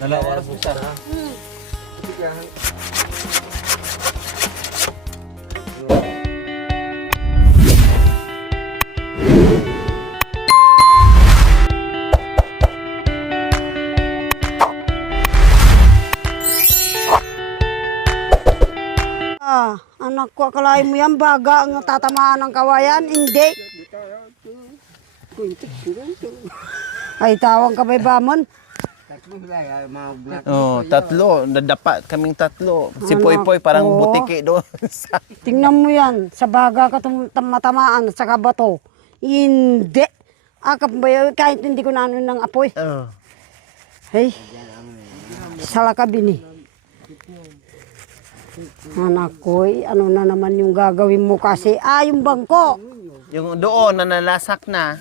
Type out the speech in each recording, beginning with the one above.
Dalawang oras mo siya. Anak ko, akalain mo yan, baga ang tatamaan ng kawayan? Hindi. Ay, tawang ka ba, Bamon? Oh, tatlo. Nadapa kaming tatlo. Si Anak Poy Poy parang ko. butiki doon. Tingnan mo yan, sa baga ka matamaan at saka bato. Hindi. Akap ba yun, kahit hindi ko na ano ng apoy. Oh. Hey, salakabini. Anak ko, ano na naman yung gagawin mo kasi? Yung bangko. Yung doon na nalasak na.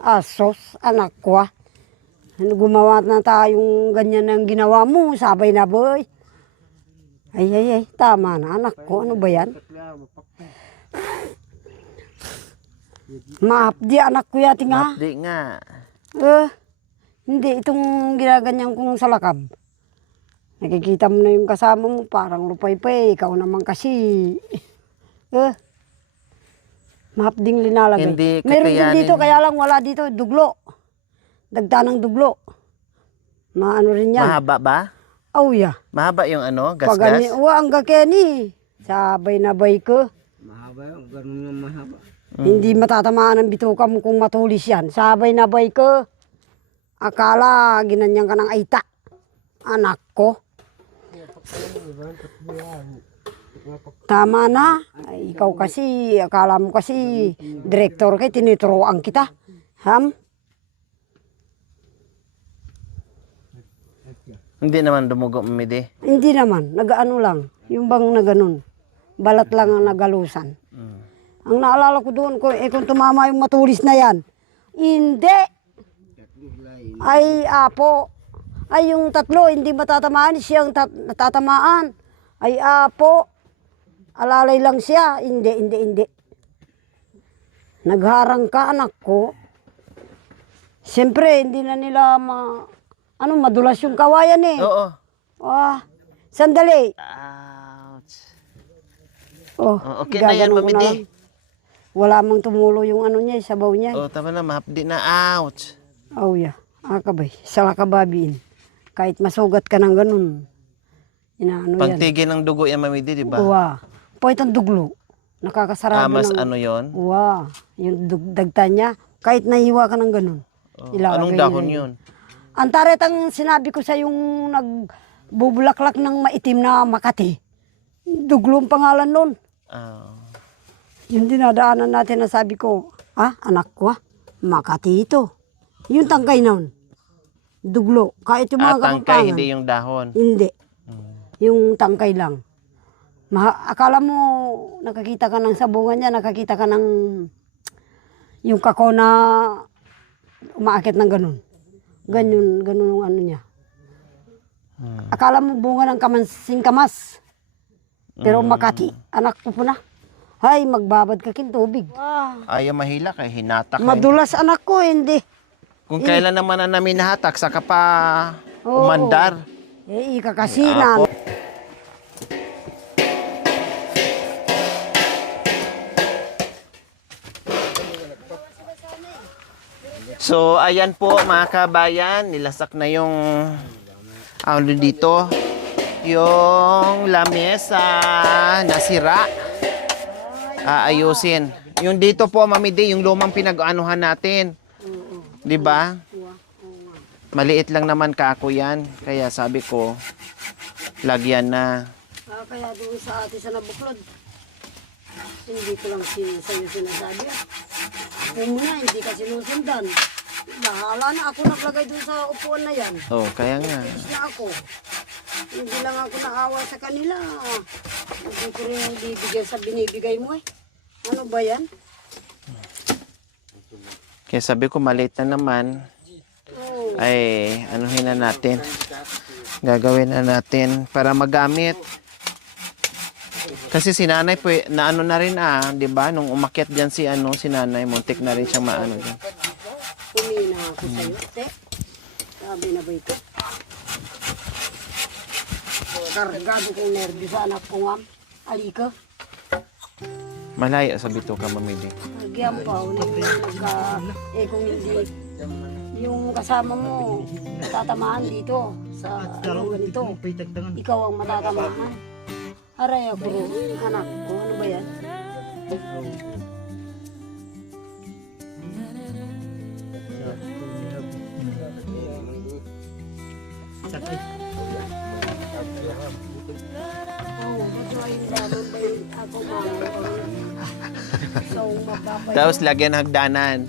Asos, anak ko. Gumawa na tayong ganyan ang ginawa mo, sabay na boy. Ay, tama na anak ko, ano ba yan? Maapdi anak ko yati nga. Di nga. Hindi, itong ginaganyan kong salakab. Nakikita mo na yung kasama mo, parang lupay-pay, ikaw naman kasi. Maapding linalagay. Hindi Meron din kakayanin. dito, kaya lang wala dito, duglo. Dagta ng duglo. Maano rin yan. Mahaba ba? Oh, yeah. Mahaba yung ano, Pagani, gasgas? ang gakeni. Sabay na bay ko. Mahaba yun, ganun yung mahaba. Hindi matatamaan ang bituka mo kung matulis yan. Sabay na bay ko. Akala, ginanyan ka ng aita. Anak ko. Tama na. Ay, ikaw kasi, akala mo kasi, direktor kay, tinituroan kita. Hindi naman dumugo, Midi. Hindi naman, nag-ano lang. Yung bang na ganun. Balat lang ang nagalusan. Ang naalala ko doon, kung tumama yung matulis na yan. Hindi. Ay, apo. Ay, yung tatlo, hindi matatamaan. Siyang natatamaan. Ay, apo. Alalay lang siya. Hindi. Nagharang ka, anak ko. Siyempre, hindi na nila madulas yung kawayan eh. Oo. Sandali. Ouch. Oh, Okay na yan, gaganon ko Mami D. lang. Wala mang tumulo yung ano niya, sabaw niya. Oh, tama na, mahapdi na. Ouch. Oh, yeah. Akabay, salakababiin. Kahit masugat ka ng ganun. Inaano yan. Pagtigil ng dugo yan, Mami D, di ba? Uwa. Po itong duglo. Nakakasarado Mas ng... ano yon? Uwa. Yung dagta niya. Kahit nahiwa ka ng ganun. Anong dahon yun? Ang taretang sinabi ko sa yung nagbubulaklak ng maitim na Makati. Duglo ang pangalan nun. Yung dinadaanan natin na sabi ko, anak ko, Makati ito. Yung tangkay nun. Duglo. Kahit yung mga Tangkay, kapampangan. hindi yung dahon. Hindi. Yung tangkay lang. Akala mo, nakakita ka ng sabungan niya, nakakita ka ng yung kako na umaakit ng ganun. Ganun yung ano niya. Akala mo bunga ng kamansing kamas. Pero Makati, anak ko po na. Hay, magbabad ka kin tubig. Ayaw mahila kay hinatak. Madulas anak ko, hindi. Kung kailan naman na namin nahatak, saka pa Oo. umandar. Ika kasi na. So, ayan po mga kabayan, nilasak na yung ano dito, yung lamesa nasira. Aayusin. Yung dito po, Mami D, yung lumang pinag-anuhan natin. 'Di ba? Maliit lang naman kako yan. Kaya sabi ko, lagyan na. Kaya doon sa ate sa nabuklod. Hindi ko lang sa'yo sinasabi. Ako muna, hindi ka sinusundan. Bahala na ako naglagay doon sa upuan na yan. Oh, kaya nga. Is na ako. Hindi lang ako naawa sa kanila. Hindi ko rin bibigyan sa binibigay mo eh. Ano ba yan? Kaya sabi ko, maliit na naman. Ay, anuhin na natin. Gagawin na natin para magamit. Kasi si nanay po, na ano na rin 'di ba? Nung umakyat diyan si nanay, muntik na rin siyang maano diyan. Humina ako sa'yo, te. Sabi na ba ito? Kargado kong nervyo sa anak ko nga. Alika. Malaya sa bito ka mamili. Nagyan pa. Kung hindi, yung kasama mo, tatamaan dito sa ano ganito. Ikaw ang matatamaan. Aray ako, anak ko, ano ba yan? Oo, matuwain lamang ba yun ako mga so, mababay. Tapos lagyan hagdanan.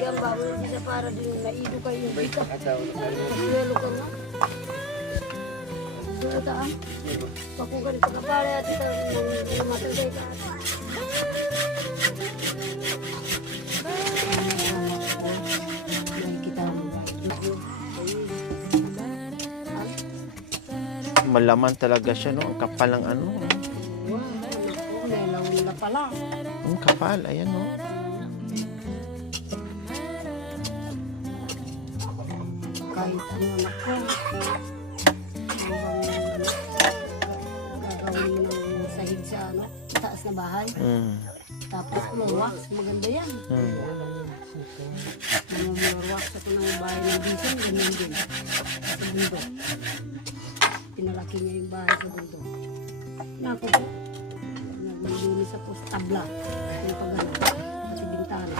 Diyan ba, hindi sa para din naido kayo dito. Swelo ka na. Doon taan. Pakugan ka na pala at ito matagay ka. Nakikita mo. Malaman talaga siya, no? Kapal ng ano. Wow, nilawin na pala. Ang kapal, ayan, no? Kahit ano anak ko. Gagawin mo ng sahig sa ano, taas na bahay. Tapos floor wax, maganda yan. Floor wax ako ng bahay ng Bison, ganyan din. Sa bundok. Pinalaki niya yung bahay sa bundok. Naku po. Naglilinis sa post tabla. Yung pagano. Pati bintana.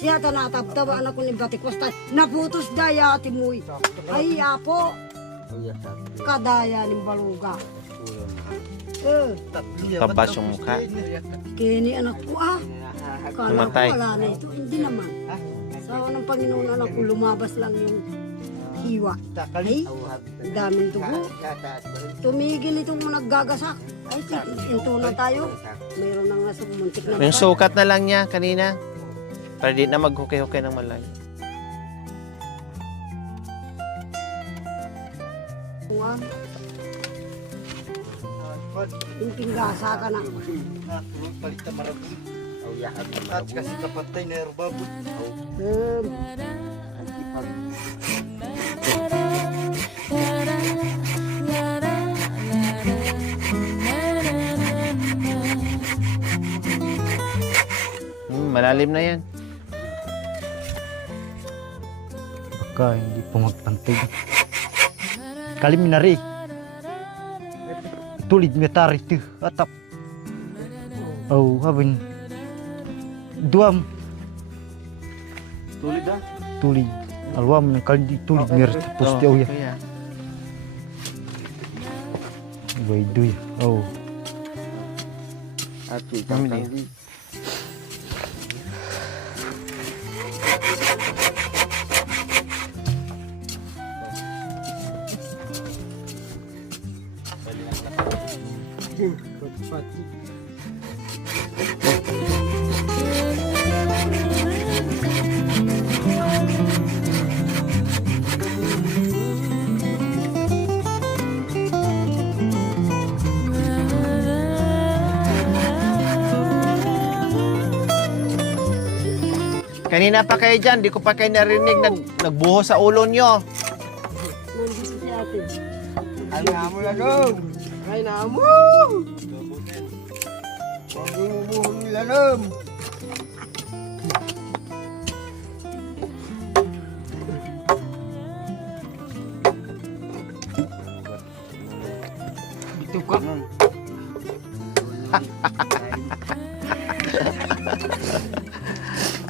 Siya natabtaba anak ko ni Batik. Basta naputos daya ati mo'y. Ay apo. Kadaya ng baluga. Tabas yung mukha. Kini anak ko Kala ko Namatay. wala na ito. Hindi naman. Sa ng Panginoon anak ko lumabas lang yung hiwa. Ay, ang daming dugo. Tumigil itong naggagasak. Ay, into na tayo. Mayroon na nga sumuntik na Yung sukat na lang niya kanina. Para di na maghukay-hukay ng malayo. Yung pinggasa ka na. Palit na marabon. At kasi kapatay na erbabot. Malalim na yan. Baka hindi po magpantay. Kaliminari. Tulid metari tu atap. Oh, habin. Duam. Tulid Tulid. Alwam ng kaldi tulid mer poste oh ya. Kuya. Boy duy. Oh. At Mamili. Kanina pa kayo dyan, di ko pa kayo narinig nagbuho sa ulo nyo. Nandito si ate. Ay na mo na dong. Ay na mo. Huwag mo buhon nila dong. Ito ka.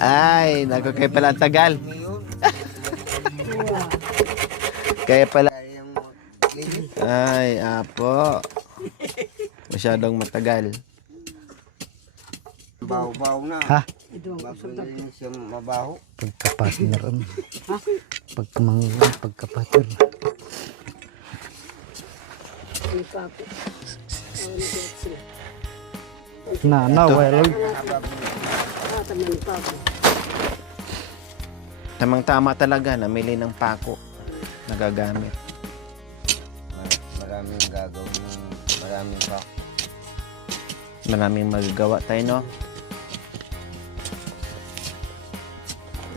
Ay, naku, kayo pala ang tagal. Kaya pala. Ay, apo. Masyadong matagal. Baho-baho na. Ha? Ito ang kusog Mabilis siya mabaho. Pagkapartner ano. Ha? Pagkapartner. Ni Papo. Na well. Tama ni Papo. Tamang-tama talaga, namili ng pako. Nagagamit. Maraming gagawin ng maraming pa. Maraming magagawa tayo, no?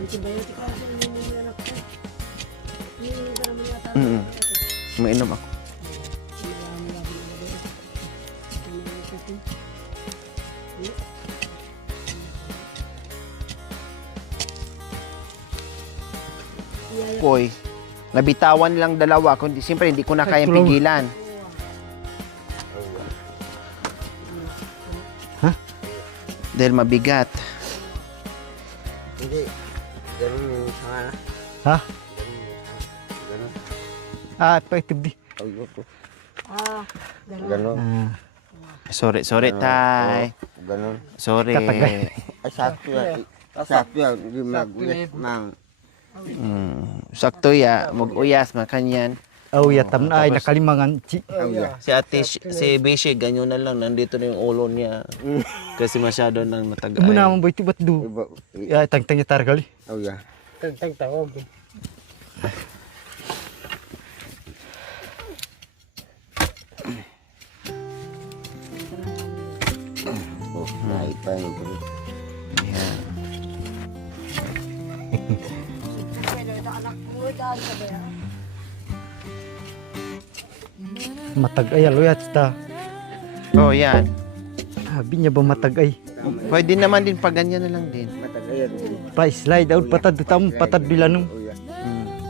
Antibiotic ako sa yung anak ko. Hindi ka naman yata. Mainom ako. Poy, nabitawan lang dalawa. Kundi siyempre hindi ko na kayang tulong. pigilan. Dahil mabigat. Hindi. Ganun yung sanga na. Ha? Ganun. Pa ito di. Oh, yun po. Ganun. Ganun. Sorry, tay. Ganun. Sorry. Tatagay. Ay, sakto yan. Sakto yan. Hindi magulit. Mang. Sakto ya, mag-uyas man kanyan. Ya tam na ay nakalimangan. Si ate, si Bishi, ganyan na lang. Nandito na yung ulo niya. Kasi masyado nang matagay. Muna mo ba ito ba't do? Tang-tang niya targali. Oh, yeah. Oh, naik pa yung po. Ayan. Matagay aloy at ta. Oh, yan. Sabi niya ba matagay? Pwede naman din pag ganyan na lang din. Matagayan. Pa slide out patad tam patad bilanong. Oh, yeah.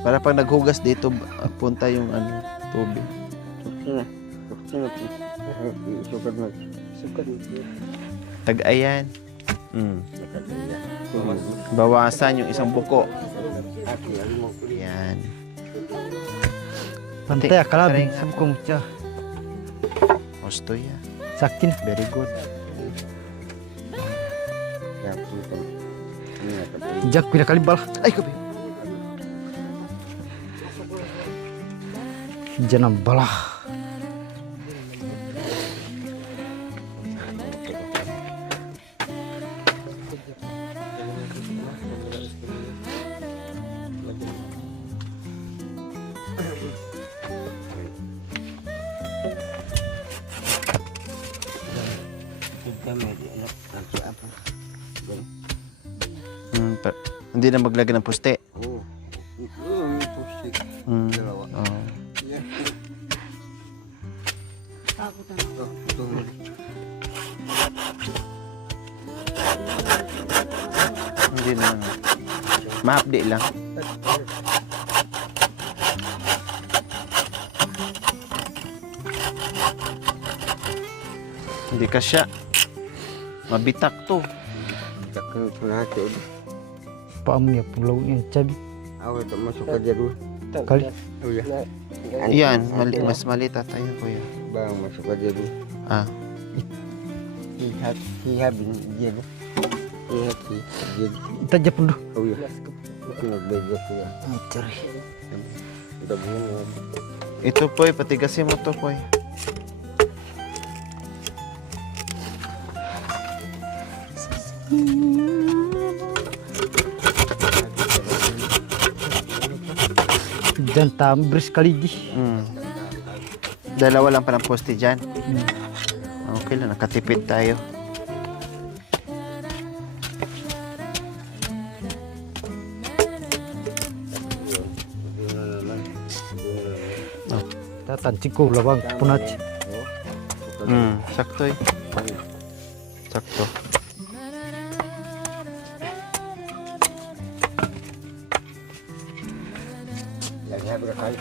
Para pag naghugas dito, punta yung ano, tubig. Sina. Sina po. Sukad mo. Sukad mo. Tag-ayan. Matagayan. Bawasan yung isang buko. Aki, alam mo. Yan. Pantay akalabi Taring- sa ko mo siya. Osto ya. Sakin. Very good. Ya, puto. Ini apa? Jak pinakalimbal. Ay, kabi. Jangan balah. Hindi na maglagay ng puste. Oh. Ini pusik. Dalawa. Oh. Ya. Takot na. Oh, betul. Hindi na. Ma-update lang. Hindi ka siya. Mabitak to. Takkan pernah tu. Paam niya pulau niya cabi. Awak tak masuk kerja dulu. Kali. Oh ya. Yan, mas maliit tayo kuya. Bang masuk kerja dulu. Ah, Hihat bin dia ni. Hihat dia. Itaja pun do. Oh ya. Mungkin nak belajar tu ya. Cari. Udah bunyi. ito po, patigasin mo to po. Dan tambris kali di. Dalawa lang pa ng poste dyan. Okay lang, nakatipid tayo. Tatancing ko labang punat. Sakto eh. Sakto. Lagi habis kali.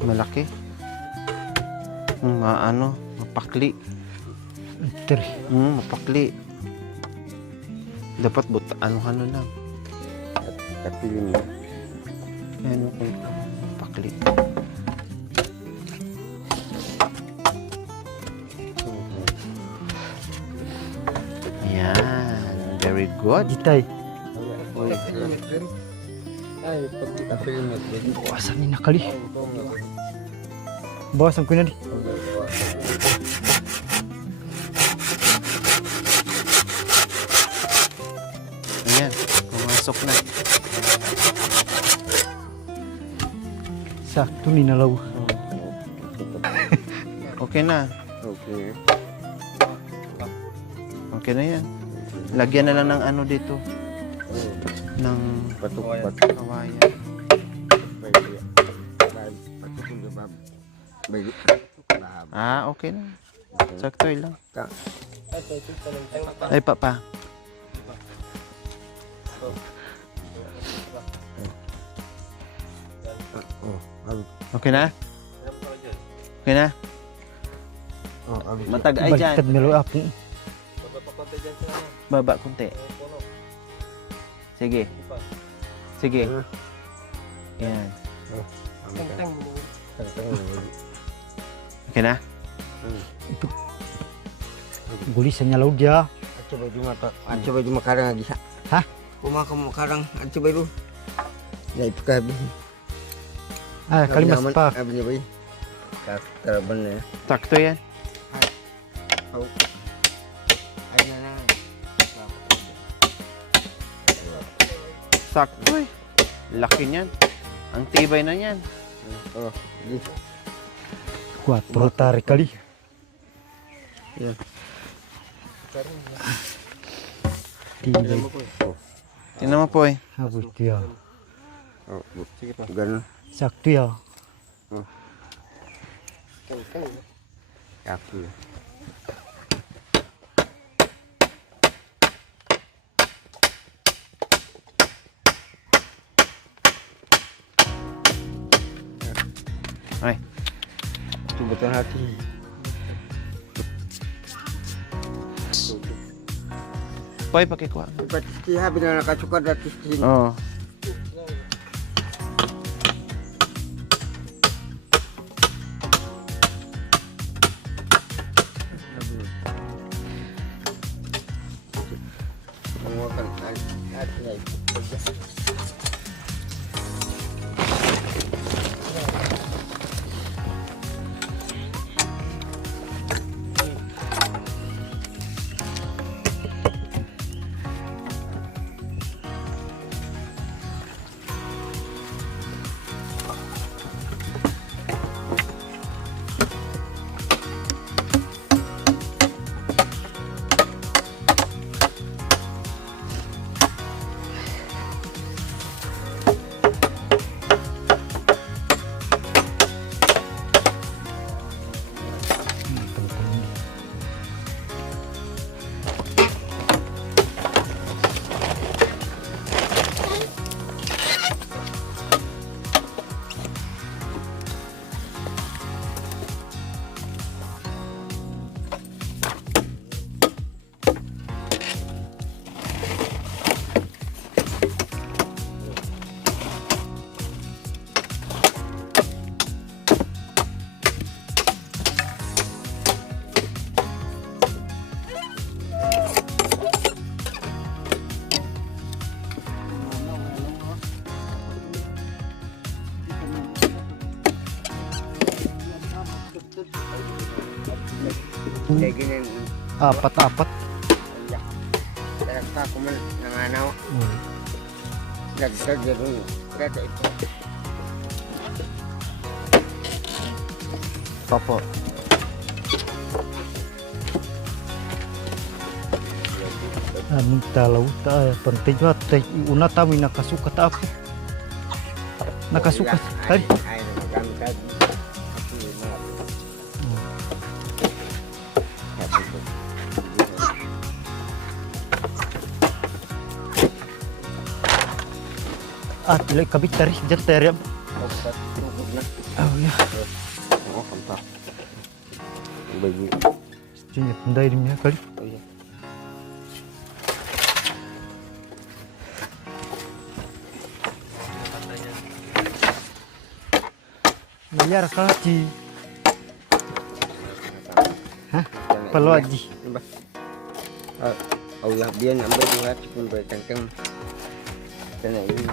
Malaki. Ano, mapakli. Teri. Mapakli. Dapat ano lang. Tapi ini Ano kung mapakli. Yan. Very good. Ditay. tapi ini Bawasan ni nakali. Bawasan ko na di. pasok na. Sakto ni nalaw. Okay na. Okay. Okay na yan. Lagyan na lang ng ano dito. Ng Patok. kawayan. Ah, okay na. Sakto lang. Ay, papa. Okay na? Okay na? Matag ay dyan. Baliktad nalaw apong. Baba kunti. Sige. Sige. Yan. Okay na? Guli sa nalaw dia. Coba cuma karang lagi. Hah? Kuma kamu karang, coba dulu. Ya itu kabi. Ah, kalimas pa. Abis boy. Teraban ya. Sakto yan. Sakto eh. Laki niyan. Ang tibay na yan. Oh, di. 4 tarik kali. Ya. Tinggal. Tingnan mo po eh. Habis dia. Oh, ganun. Sakto ya. Aku. Ay. Itu betul hati. Poy, pakikuha. Pati habi na nakasuka dati sini. Oo. Menguakan hati itu. Kayak gini. Apat-apat. Ternyata aku nanganaw. Nagdag dulu. Kata itu. Papo. Anong talaw ta pantay ba tay una tami nakasukat ako. Nakasukat. Tay. Ay, nagamit. Ah, tilay kabit tari diyan terem. Oh ya. Oh, kampak. Bagi. Diyan panday din niya kali. Oh ya. Nayar kaci. Hah? Palo aji. Oh ya, biar nambah juga pun bertengkeng. Karena ini.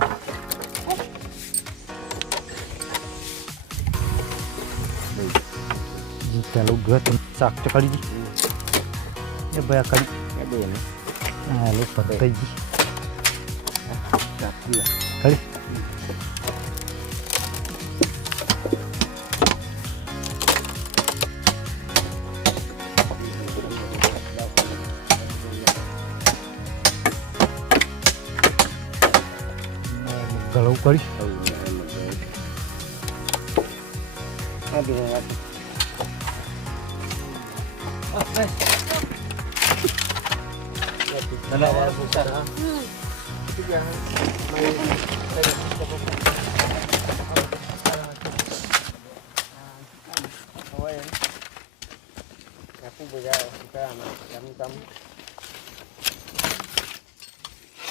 Jika lo gua sakit kali di. Ya banyak kali. Ya, biar. Ah, lo pantai di. Kali. Galau kali. Dalawa po siya.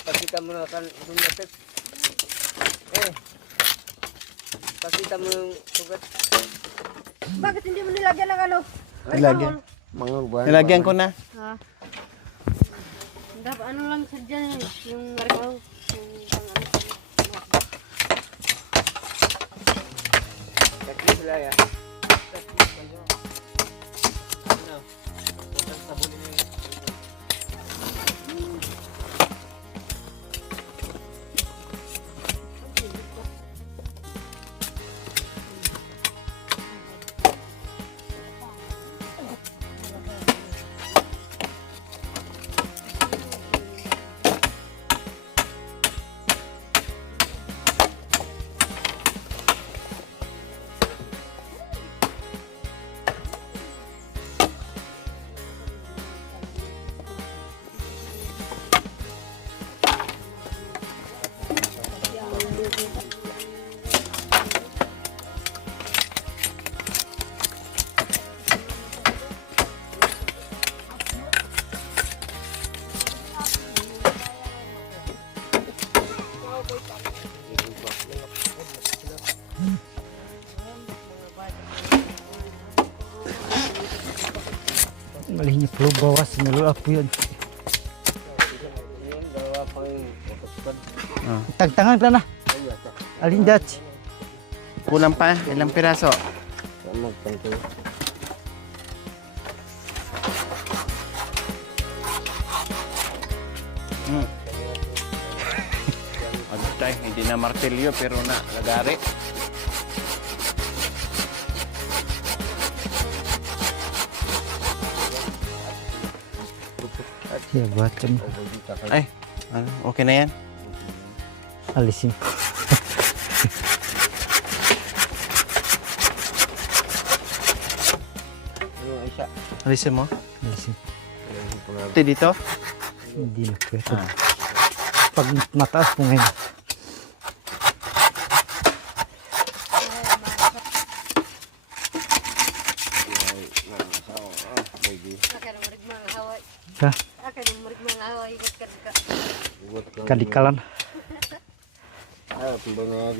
Pakita mo na kan sugat. Pakita mo yung sugat. Bakit hindi mo nilagyan ng ano? Nilagyan. Mga buwan. Nilagyan ko na. Ha? Dapat ano lang sa dyan yung maribaw. Yung pang ano. Sakit sila ya. Malihnya perlu bawas nalo aku yan. Yun, dalawa pang kapatid. Tagtangan ka na. Alin Dutch? Kulang pa. Ilang piraso? Sama pangko. Agtay, hindi na martilyo pero na lagari. Ya buat cem. Ay, ano, okay na yan? Alisin. Yung isa. Alisin mo? Alisin. Ito dito? Hindi na pwede. Pag mataas po ngayon. Ha? Kadikalan. Pembangunan.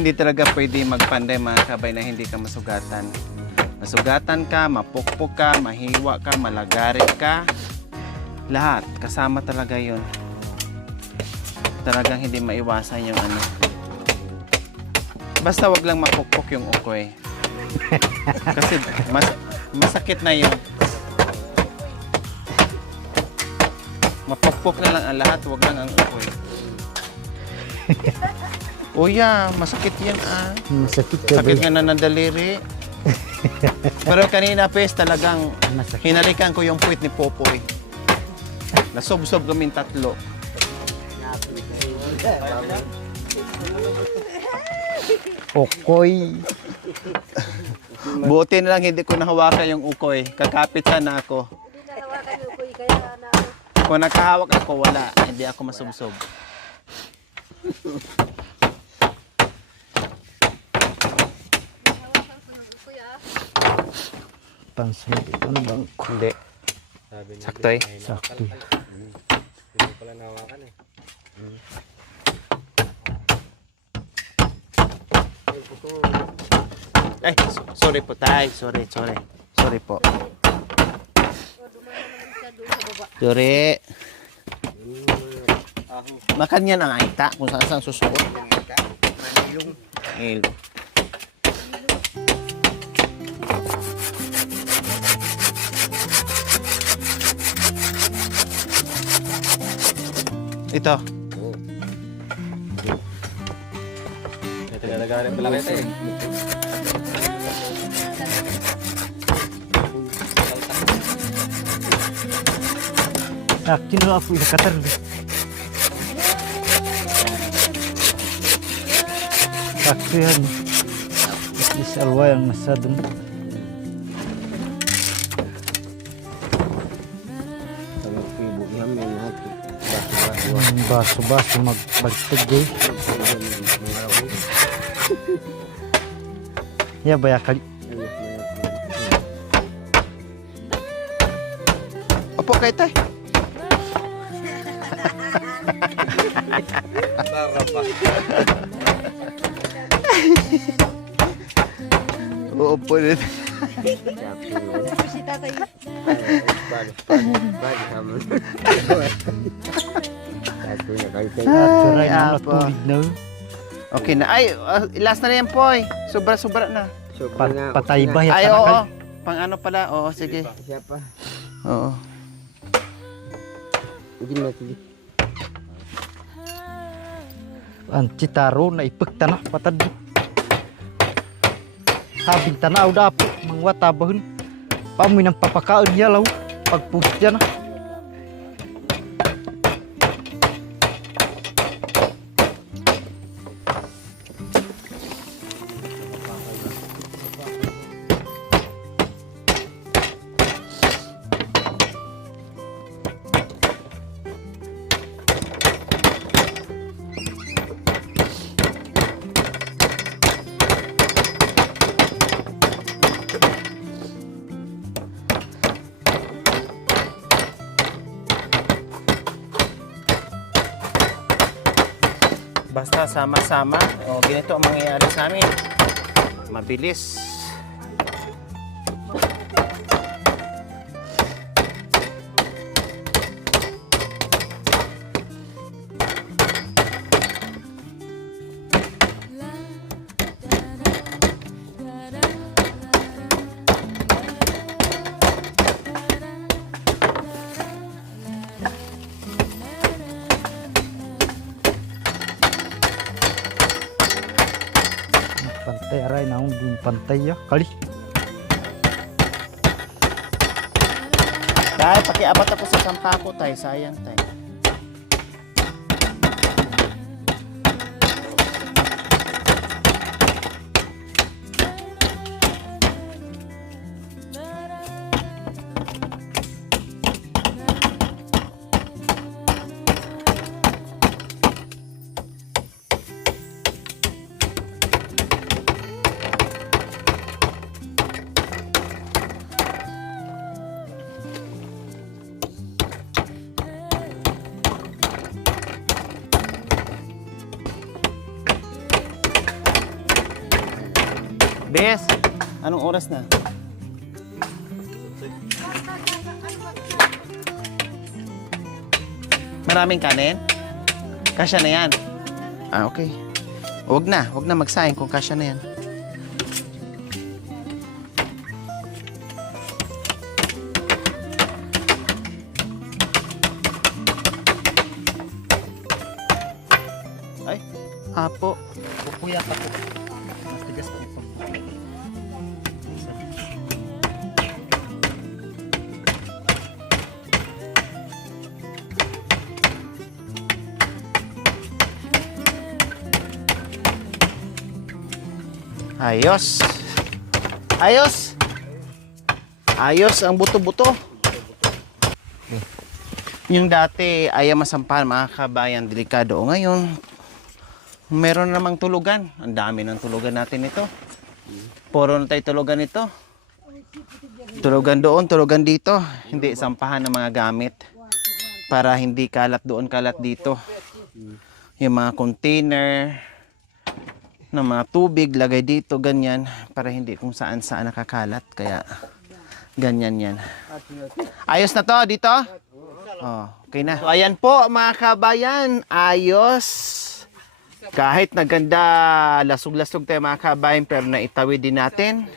Hindi talaga pwede magpanday mga kabay na hindi ka masugatan. Masugatan ka, mapukpok ka, mahiwa ka, malagari ka. Lahat, kasama talaga yun. Talagang hindi maiwasan yung ano. Basta wag lang mapukpok yung ukoy. Kasi masakit na yun. Mapukpok na lang ang lahat, wag lang ang ukoy. Oh yeah, masakit yan ah. Masakit ka Sakit ba? nga na ng daliri. Pero kanina pes talagang Masakit. hinalikan ko yung puwit ni Popoy. Nasob-sob kaming tatlo. Okoy. Buti na lang hindi ko nahawakan yung ukoy. Kakapit sana ako. Kung nakahawak ako, wala. Hindi ako masob-sob. Pansunod. Ano bang? Hindi. Saktoy. Sakto. Hindi pala nawakan eh. Ay, sorry po tay. Sorry po. Sorry. Makanyan ang aita kung saan saan susuot. Ilong. Ito. Ito nalagarin pala kita eh. Akin na ako ilakatar. Sakto yan. At least alwa yang masadong. Baso-baso magbagtag eh. Ya baya kali. Opo kay tay. Oo po rin. Turay na apo. tubig na. Okay na. Ay, last na yan po eh. Sobra-sobra na. Patay ba ya Ay, para oo. kali? Pang ano pala? Oo, sige. Siapa? Oo. Gini sige. Ang citaro na ipagta na patad. Habing tanaw dapat mangwatabahon. Pamoy ng papakaon niya law. Pagpupit yan na. Basta sama-sama. O, ganito ang mangyayari sa amin. Mabilis. Pantay aray na akong dun pantay ya. Kali. Dahil pakiabat ako sa sampako tayo. Sayang tayo. Bes, anong oras na? Maraming kanin? Kasya na yan. Ah, okay. Huwag na magsayang kung kasya na yan. Ay, apo. Pupuyat ako. Matigas pa ito. Ayos. Ayos. Ayos ang buto-buto. Yung dati ayaw masampahan mga kabayan, delikado. O ngayon, meron namang tulugan. Ang dami ng tulugan natin ito. Puro na tayo tulugan ito. Tulugan doon, tulugan dito. Hindi sampahan ng mga gamit. Para hindi kalat doon, kalat dito. Yung mga container. ng mga tubig, lagay dito, ganyan, para hindi kung saan saan nakakalat. Kaya, ganyan yan. Ayos na to dito? Oh, okay na. So, ayan po mga kabayan, ayos. Kahit naganda, lasog-lasog tayo mga kabayan, pero naitawid din natin.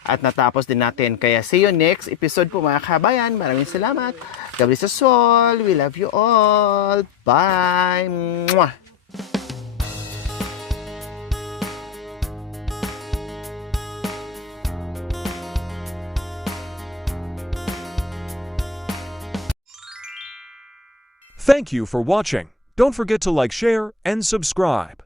At natapos din natin. Kaya see you next episode po mga kabayan. Maraming salamat. God bless us all. We love you all. Bye. Mwah. Thank you for watching. Don't forget to like, share, and subscribe.